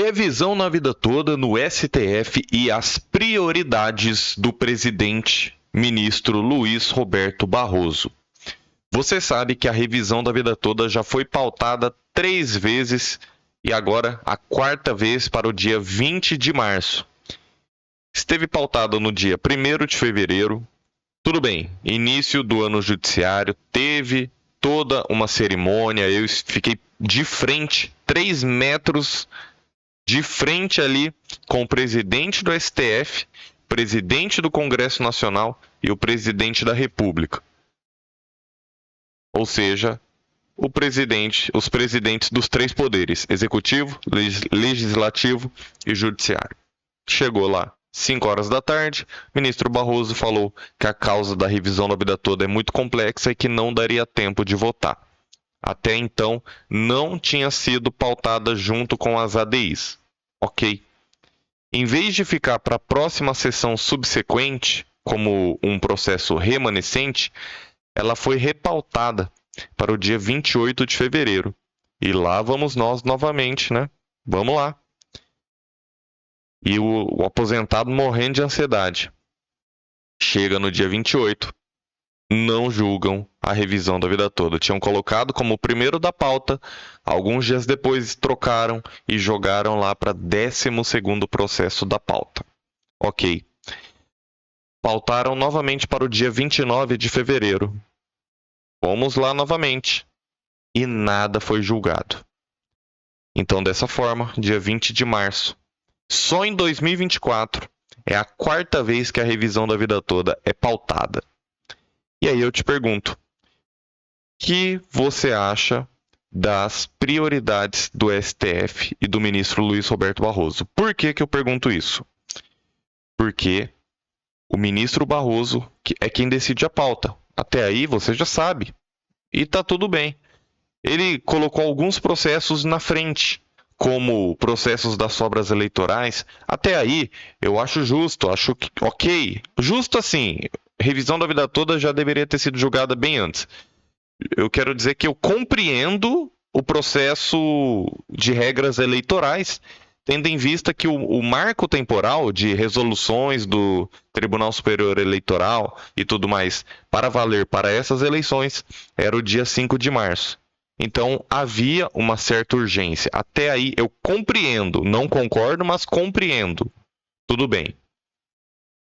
Revisão na vida toda no STF e as prioridades do presidente ministro Luiz Roberto Barroso. Você sabe que a revisão da vida toda já foi pautada 3 vezes e agora a 4ª vez para o dia 20 de março. Esteve pautada no dia 1º de fevereiro. Tudo bem, início do ano judiciário, teve toda uma cerimônia, eu fiquei de frente, 3 metros de frente ali com o presidente do STF, presidente do Congresso Nacional e o presidente da República. Ou seja, os presidentes dos 3 poderes, executivo, legislativo e judiciário. Chegou lá, 5 horas da tarde, o ministro Barroso falou que a causa da revisão da vida toda é muito complexa e que não daria tempo de votar. Até então, não tinha sido pautada junto com as ADIs. Ok. Em vez de ficar para a próxima sessão subsequente, como um processo remanescente, ela foi repautada para o dia 28 de fevereiro. E lá vamos nós novamente, né? Vamos lá. E o aposentado morrendo de ansiedade. Chega no dia 28, não julgam a revisão da vida toda. Tinham colocado como o primeiro da pauta, alguns dias depois trocaram e jogaram lá para 12º processo da pauta. Ok. Pautaram novamente para o dia 29 de fevereiro. Fomos lá novamente. E nada foi julgado. Então, dessa forma, dia 20 de março, só em 2024, é a 4ª vez que a revisão da vida toda é pautada. E aí eu te pergunto, o que você acha das prioridades do STF e do ministro Luiz Roberto Barroso? Por que eu pergunto isso? Porque o ministro Barroso é quem decide a pauta. Até aí você já sabe. E tá tudo bem. Ele colocou alguns processos na frente, como processos das sobras eleitorais. Até aí eu acho justo, acho que ok. Justo assim, revisão da vida toda já deveria ter sido julgada bem antes. Eu quero dizer que eu compreendo o processo de regras eleitorais, tendo em vista que o marco temporal de resoluções do Tribunal Superior Eleitoral e tudo mais para valer para essas eleições era o dia 5 de março. Então havia uma certa urgência. Até aí eu compreendo, não concordo, mas compreendo. Tudo bem.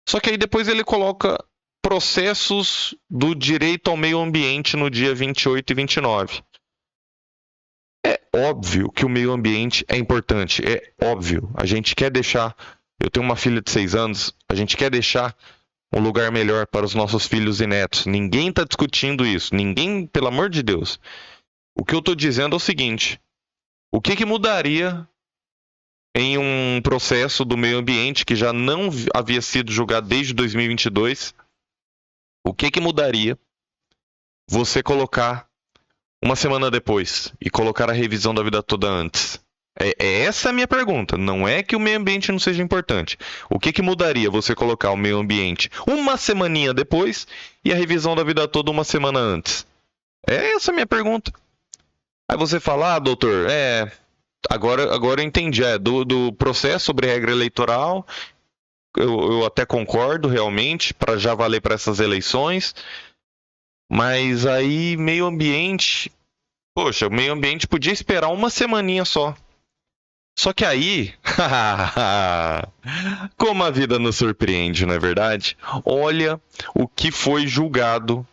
Só que aí depois ele coloca processos do direito ao meio ambiente no dia 28 e 29. É óbvio que o meio ambiente é importante, é óbvio. A gente quer deixar, eu tenho uma filha de 6 anos, a gente quer deixar um lugar melhor para os nossos filhos e netos. Ninguém está discutindo isso, ninguém, pelo amor de Deus. O que eu estou dizendo é o seguinte, o que mudaria em um processo do meio ambiente que já não havia sido julgado desde 2022, o que mudaria você colocar uma semana depois e colocar a revisão da vida toda antes? Essa a minha pergunta. Não é que o meio ambiente não seja importante. O que mudaria você colocar o meio ambiente uma semaninha depois e a revisão da vida toda uma semana antes? Essa a minha pergunta. Aí você fala, doutor, agora eu entendi. Do processo sobre regra eleitoral, eu até concordo realmente, para já valer para essas eleições. Mas aí, meio ambiente... Poxa, o meio ambiente podia esperar uma semaninha só. Só que aí... Como a vida nos surpreende, não é verdade? Olha o que foi julgado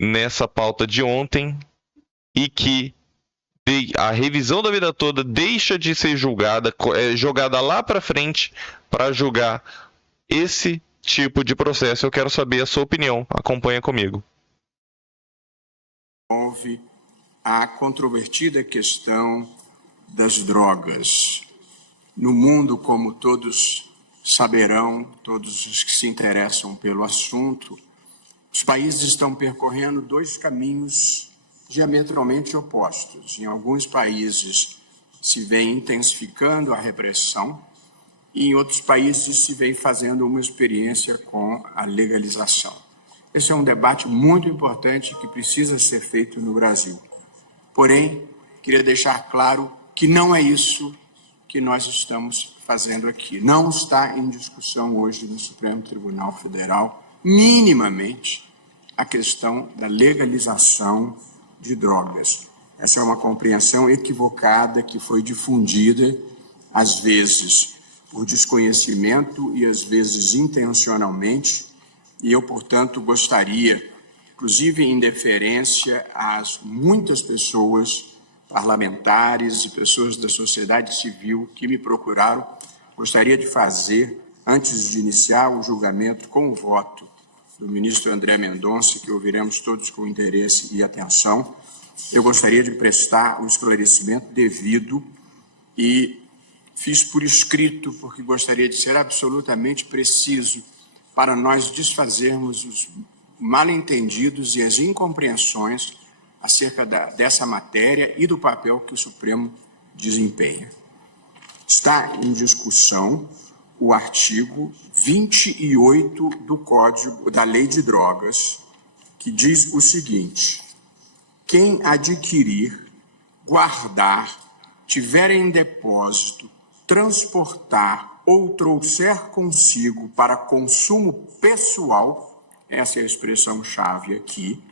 nessa pauta de ontem e que a revisão da vida toda deixa de ser julgada, é jogada lá para frente para julgar esse tipo de processo. Eu quero saber a sua opinião. Acompanha comigo. Houve a controvertida questão das drogas. No mundo, como todos saberão, todos os que se interessam pelo assunto, os países estão percorrendo 2 caminhos diametralmente opostos. Em alguns países se vem intensificando a repressão e em outros países se vem fazendo uma experiência com a legalização. Esse é um debate muito importante que precisa ser feito no Brasil. Porém, queria deixar claro que não é isso que nós estamos fazendo aqui. Não está em discussão hoje no Supremo Tribunal Federal, minimamente, a questão da legalização de drogas. Essa é uma compreensão equivocada que foi difundida, às vezes por desconhecimento e às vezes intencionalmente, e eu, portanto, gostaria, inclusive em deferência às muitas pessoas, parlamentares e pessoas da sociedade civil que me procuraram, gostaria de fazer, antes de iniciar o julgamento com o voto do ministro André Mendonça, que ouviremos todos com interesse e atenção, eu gostaria de prestar o esclarecimento devido e fiz por escrito, porque gostaria de ser absolutamente preciso para nós desfazermos os mal-entendidos e as incompreensões acerca dessa matéria e do papel que o Supremo desempenha. Está em discussão o artigo 28 do Código da Lei de Drogas, que diz o seguinte: quem adquirir, guardar, tiver em depósito, transportar ou trouxer consigo para consumo pessoal, essa é a expressão-chave aqui,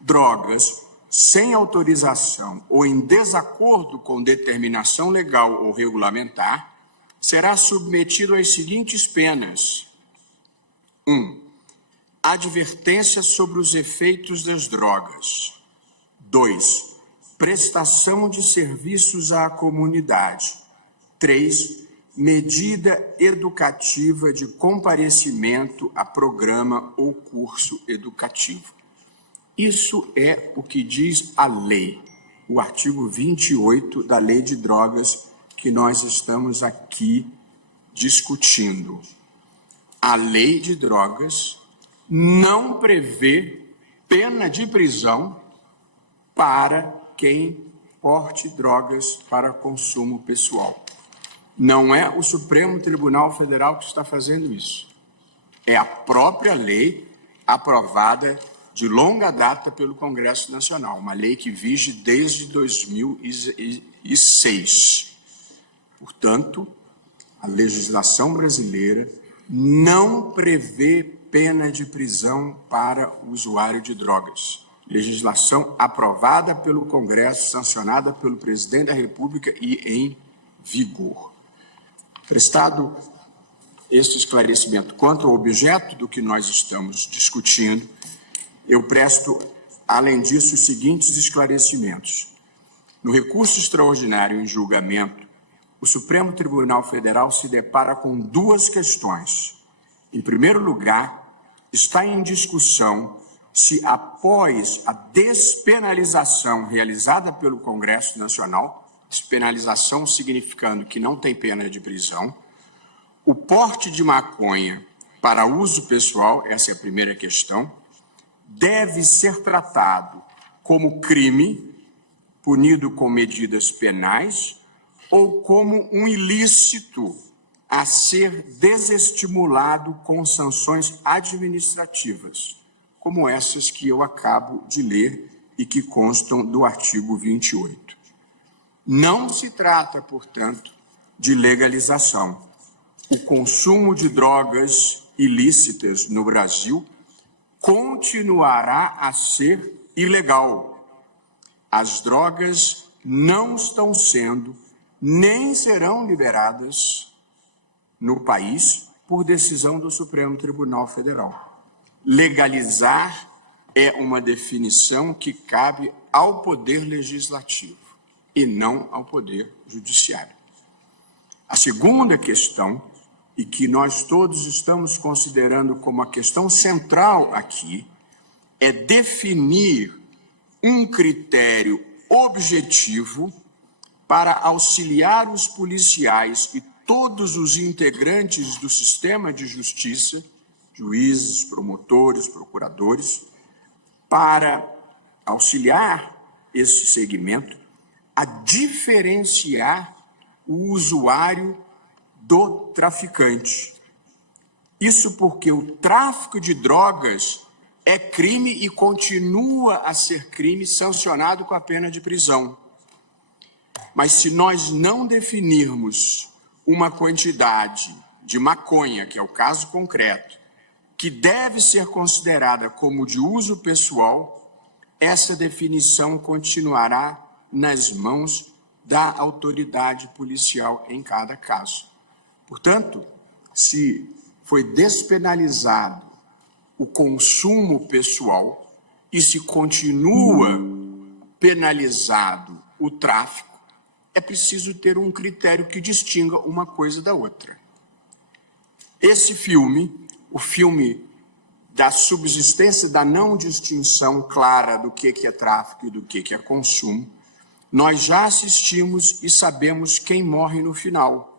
drogas sem autorização ou em desacordo com determinação legal ou regulamentar, será submetido às seguintes penas. 1. Advertência sobre os efeitos das drogas. 2. Prestação de serviços à comunidade. 3. Medida educativa de comparecimento a programa ou curso educativo. Isso é o que diz a lei, o artigo 28 da Lei de Drogas que nós estamos aqui discutindo. A Lei de Drogas não prevê pena de prisão para quem porte drogas para consumo pessoal. Não é o Supremo Tribunal Federal que está fazendo isso. É a própria lei aprovada de longa data pelo Congresso Nacional, uma lei que vige desde 2006. Portanto, a legislação brasileira não prevê pena de prisão para o usuário de drogas. Legislação aprovada pelo Congresso, sancionada pelo Presidente da República e em vigor. Prestado este esclarecimento quanto ao objeto do que nós estamos discutindo, eu presto, além disso, os seguintes esclarecimentos. No recurso extraordinário em julgamento, o Supremo Tribunal Federal se depara com duas questões. Em primeiro lugar, está em discussão se, após a despenalização realizada pelo Congresso Nacional, despenalização significando que não tem pena de prisão, o porte de maconha para uso pessoal, essa é a primeira questão, deve ser tratado como crime, punido com medidas penais, ou como um ilícito a ser desestimulado com sanções administrativas, como essas que eu acabo de ler e que constam do artigo 28. Não se trata, portanto, de legalização. O consumo de drogas ilícitas no Brasil continuará a ser ilegal. As drogas não estão sendo, nem serão liberadas no país por decisão do Supremo Tribunal Federal. Legalizar é uma definição que cabe ao Poder Legislativo e não ao Poder Judiciário. A segunda questão, e que nós todos estamos considerando como a questão central aqui, é definir um critério objetivo para auxiliar os policiais e todos os integrantes do sistema de justiça, juízes, promotores, procuradores, para auxiliar esse segmento a diferenciar o usuário do traficante. Isso porque o tráfico de drogas é crime e continua a ser crime sancionado com a pena de prisão. Mas se nós não definirmos uma quantidade de maconha, que é o caso concreto, que deve ser considerada como de uso pessoal, essa definição continuará nas mãos da autoridade policial em cada caso. Portanto, se foi despenalizado o consumo pessoal e se continua penalizado o tráfico, é preciso ter um critério que distinga uma coisa da outra. Esse filme, o filme da subsistência da não distinção clara do que é tráfico e do que é consumo, nós já assistimos e sabemos quem morre no final.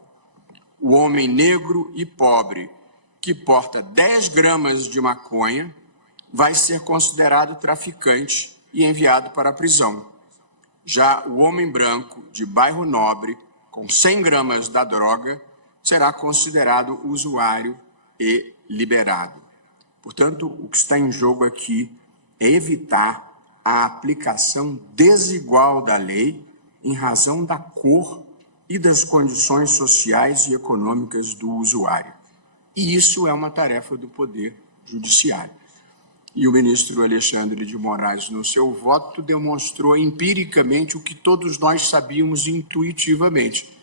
O homem negro e pobre, que porta 10 gramas de maconha, vai ser considerado traficante e enviado para a prisão. Já o homem branco, de bairro nobre, com 100 gramas da droga, será considerado usuário e liberado. Portanto, o que está em jogo aqui é evitar a aplicação desigual da lei em razão da cor e das condições sociais e econômicas do usuário. E isso é uma tarefa do Poder Judiciário. E o ministro Alexandre de Moraes, no seu voto, demonstrou empiricamente o que todos nós sabíamos intuitivamente,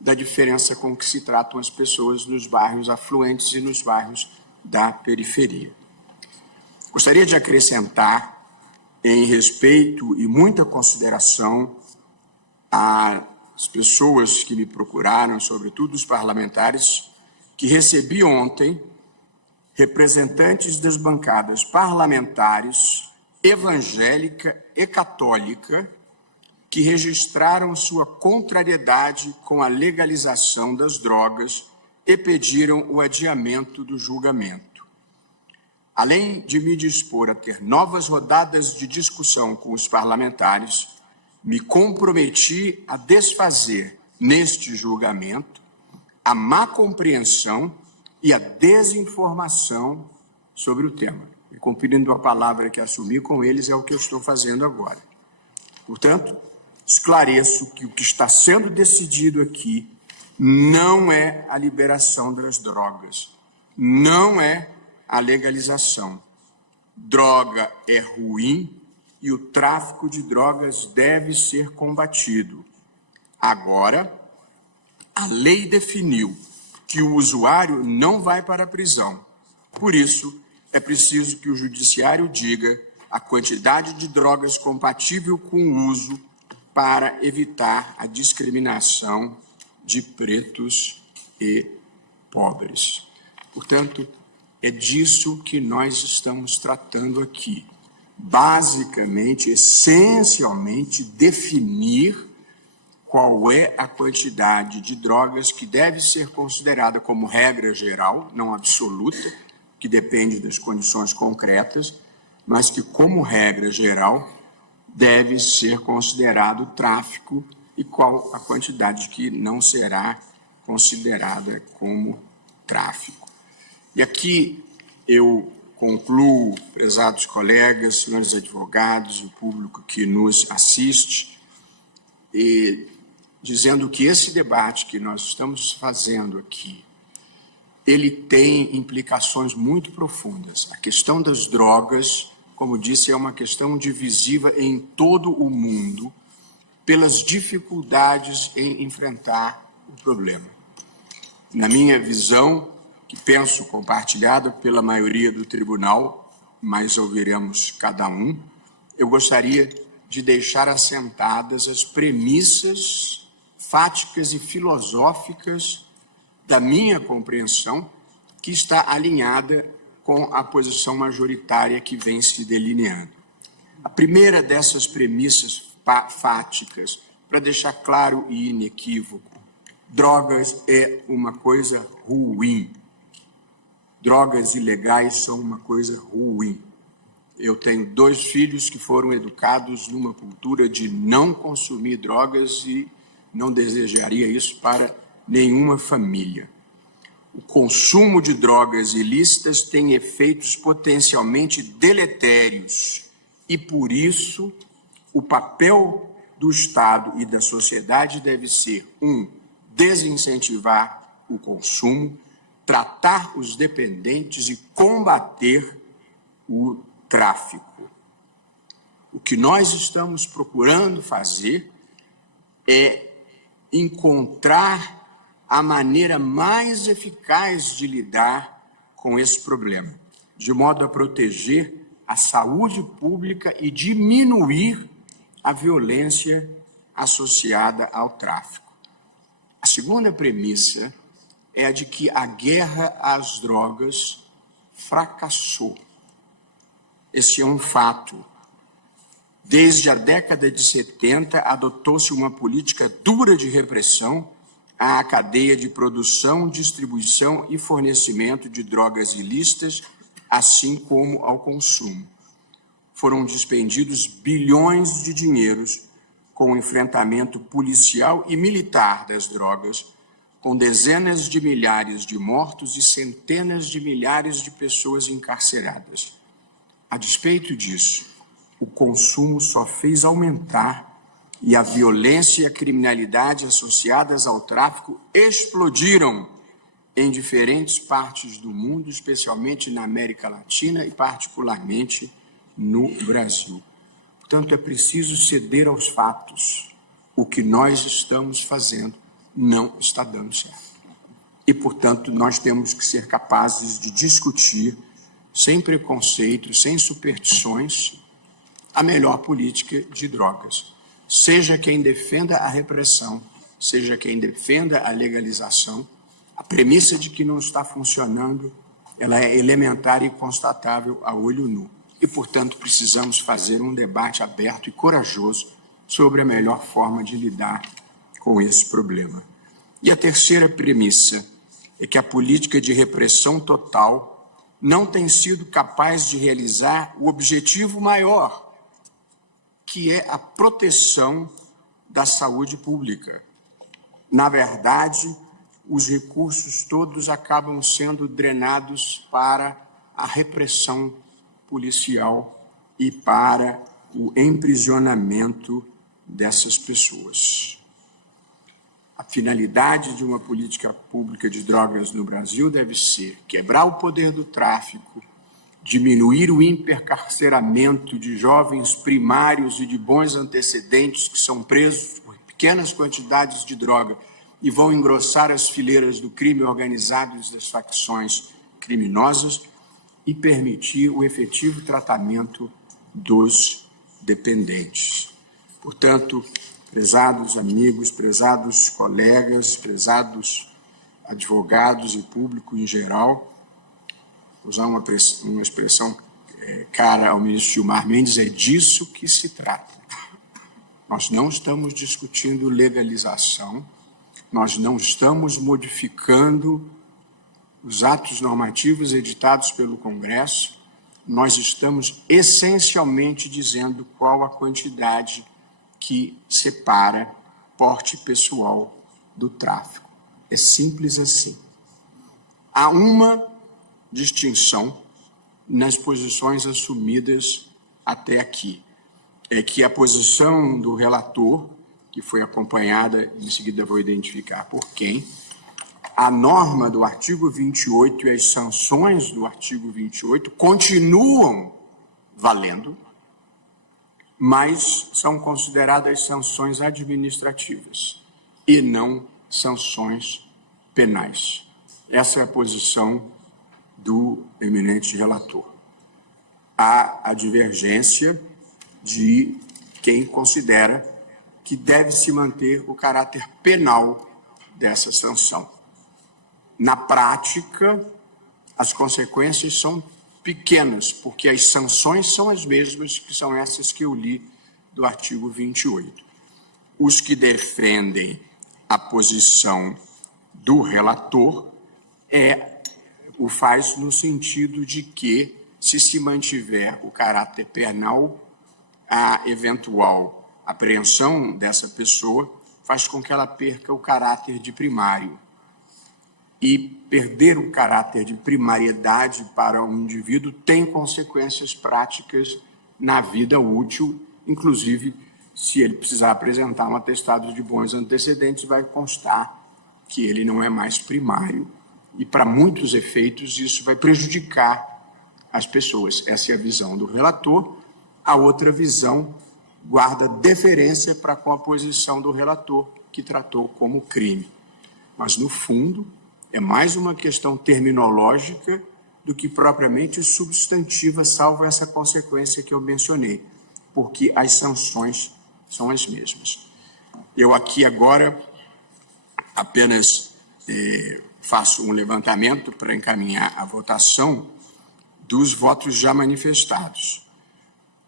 da diferença com que se tratam as pessoas nos bairros afluentes e nos bairros da periferia. Gostaria de acrescentar, em respeito e muita consideração às pessoas que me procuraram, sobretudo os parlamentares, que recebi ontem representantes das bancadas parlamentares evangélica e católica que registraram sua contrariedade com a legalização das drogas e pediram o adiamento do julgamento. Além de me dispor a ter novas rodadas de discussão com os parlamentares, me comprometi a desfazer, neste julgamento, a má compreensão e a desinformação sobre o tema. E cumprindo a palavra que assumi com eles, é o que eu estou fazendo agora. Portanto, esclareço que o que está sendo decidido aqui não é a liberação das drogas, não é a legalização. Droga é ruim e o tráfico de drogas deve ser combatido. Agora, a lei definiu que o usuário não vai para a prisão. Por isso, é preciso que o judiciário diga a quantidade de drogas compatível com o uso para evitar a discriminação de pretos e pobres. Portanto, é disso que nós estamos tratando aqui. Basicamente, essencialmente, definir qual é a quantidade de drogas que deve ser considerada como regra geral, não absoluta, que depende das condições concretas, mas que, como regra geral, deve ser considerado tráfico e qual a quantidade que não será considerada como tráfico. E aqui eu concluo, prezados colegas, senhores advogados e o público que nos assiste, dizendo que esse debate que nós estamos fazendo aqui, ele tem implicações muito profundas. A questão das drogas, como disse, é uma questão divisiva em todo o mundo, pelas dificuldades em enfrentar o problema. Na minha visão, que penso compartilhada pela maioria do tribunal, mas ouviremos cada um, eu gostaria de deixar assentadas as premissas fáticas e filosóficas da minha compreensão, que está alinhada com a posição majoritária que vem se delineando. A primeira dessas premissas fáticas, para deixar claro e inequívoco, drogas é uma coisa ruim. Drogas ilegais são uma coisa ruim. Eu tenho 2 filhos que foram educados numa cultura de não consumir drogas e não desejaria isso para nenhuma família. O consumo de drogas ilícitas tem efeitos potencialmente deletérios e, por isso, o papel do Estado e da sociedade deve ser: 1. Desincentivar o consumo, tratar os dependentes e combater o tráfico. O que nós estamos procurando fazer é encontrar a maneira mais eficaz de lidar com esse problema, de modo a proteger a saúde pública e diminuir a violência associada ao tráfico. A segunda premissa é a de que a guerra às drogas fracassou. Esse é um fato. Desde a década de 70, adotou-se uma política dura de repressão à cadeia de produção, distribuição e fornecimento de drogas ilícitas, assim como ao consumo. Foram despendidos bilhões de dinheiros com o enfrentamento policial e militar das drogas, com dezenas de milhares de mortos e centenas de milhares de pessoas encarceradas. A despeito disso, o consumo só fez aumentar e a violência e a criminalidade associadas ao tráfico explodiram em diferentes partes do mundo, especialmente na América Latina e particularmente no Brasil. Portanto, é preciso ceder aos fatos. O que nós estamos fazendo não está dando certo. E, portanto, nós temos que ser capazes de discutir, sem preconceitos, sem superstições, a melhor política de drogas. Seja quem defenda a repressão, seja quem defenda a legalização, a premissa de que não está funcionando, ela é elementar e constatável a olho nu. E, portanto, precisamos fazer um debate aberto e corajoso sobre a melhor forma de lidar com esse problema. E a terceira premissa é que a política de repressão total não tem sido capaz de realizar o objetivo maior, que é a proteção da saúde pública. Na verdade, os recursos todos acabam sendo drenados para a repressão policial e para o emprisionamento dessas pessoas. A finalidade de uma política pública de drogas no Brasil deve ser quebrar o poder do tráfico, diminuir o hipercarceramento de jovens primários e de bons antecedentes que são presos por pequenas quantidades de droga e vão engrossar as fileiras do crime organizado e das facções criminosas e permitir o efetivo tratamento dos dependentes. Portanto, prezados amigos, prezados colegas, prezados advogados e público em geral, usar uma expressão cara ao ministro Gilmar Mendes, é disso que se trata. Nós não estamos discutindo legalização, nós não estamos modificando os atos normativos editados pelo Congresso, nós estamos essencialmente dizendo qual a quantidade que separa porte pessoal do tráfico. É simples assim. Há uma distinção nas posições assumidas até aqui. É que a posição do relator, que foi acompanhada, em seguida vou identificar por quem, a norma do artigo 28 e as sanções do artigo 28 continuam valendo, mas são consideradas sanções administrativas e não sanções penais. Essa é a posição do eminente relator. Há a divergência de quem considera que deve-se manter o caráter penal dessa sanção. Na prática, as consequências são pequenas, porque as sanções são as mesmas, que são essas que eu li do artigo 28. Os que defendem a posição do relator o faz no sentido de que, se mantiver o caráter penal, a eventual apreensão dessa pessoa faz com que ela perca o caráter de primário. E perder o caráter de primariedade para um indivíduo tem consequências práticas na vida útil, inclusive se ele precisar apresentar um atestado de bons antecedentes, vai constar que ele não é mais primário. E, para muitos efeitos, isso vai prejudicar as pessoas. Essa é a visão do relator. A outra visão guarda deferência para com a posição do relator, que tratou como crime. Mas, no fundo, é mais uma questão terminológica do que propriamente substantiva, salvo essa consequência que eu mencionei, porque as sanções são as mesmas. Eu aqui agora apenas faço um levantamento para encaminhar a votação dos votos já manifestados.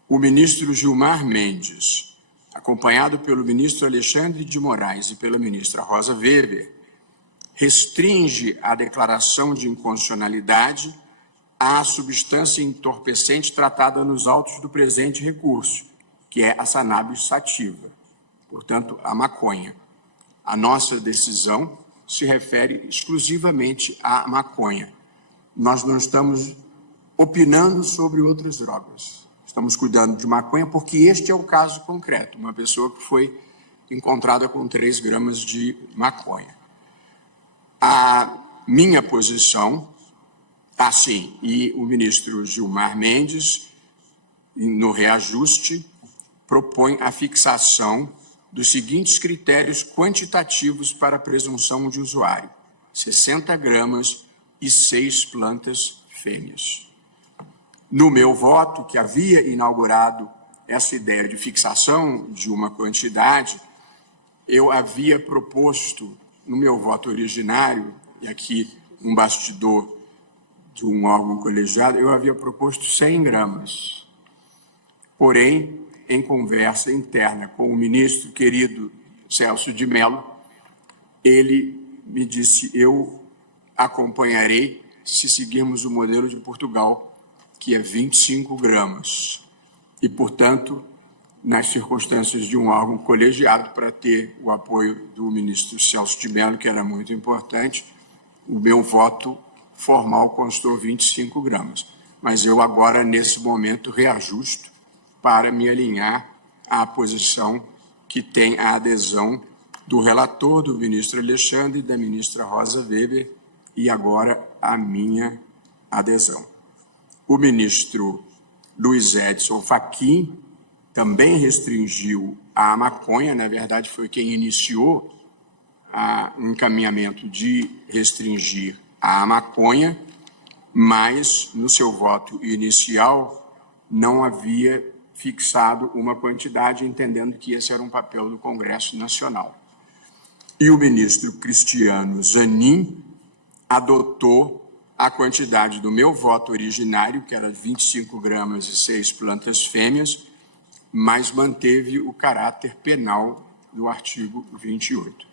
O ministro Gilmar Mendes, acompanhado pelo ministro Alexandre de Moraes e pela ministra Rosa Weber, restringe a declaração de inconstitucionalidade à substância entorpecente tratada nos autos do presente recurso, que é a cannabis sativa, portanto, a maconha. A nossa decisão se refere exclusivamente à maconha. Nós não estamos opinando sobre outras drogas. Estamos cuidando de maconha porque este é o caso concreto, uma pessoa que foi encontrada com 3 gramas de maconha. A minha posição, assim, e o ministro Gilmar Mendes, no reajuste, propõe a fixação dos seguintes critérios quantitativos para a presunção de usuário: 60 gramas e 6 plantas fêmeas. No meu voto, que havia inaugurado essa ideia de fixação de uma quantidade, eu havia proposto, no meu voto originário, e aqui um bastidor de um órgão colegiado, eu havia proposto 100 gramas. Porém, em conversa interna com o ministro querido Celso de Mello, ele me disse: eu acompanharei se seguirmos o modelo de Portugal, que é 25 gramas. E, portanto, nas circunstâncias de um órgão colegiado, para ter o apoio do ministro Celso de Mello, que era muito importante, o meu voto formal constou 25 gramas. Mas eu agora, nesse momento, reajusto para me alinhar à posição que tem a adesão do relator, do ministro Alexandre, da ministra Rosa Weber, e agora a minha adesão. O ministro Luiz Edson Fachin também restringiu a maconha, na verdade foi quem iniciou o encaminhamento de restringir a maconha, mas no seu voto inicial não havia fixado uma quantidade, entendendo que esse era um papel do Congresso Nacional. E o ministro Cristiano Zanin adotou a quantidade do meu voto originário, que era 25 gramas e 6 plantas fêmeas, mas manteve o caráter penal do artigo 28.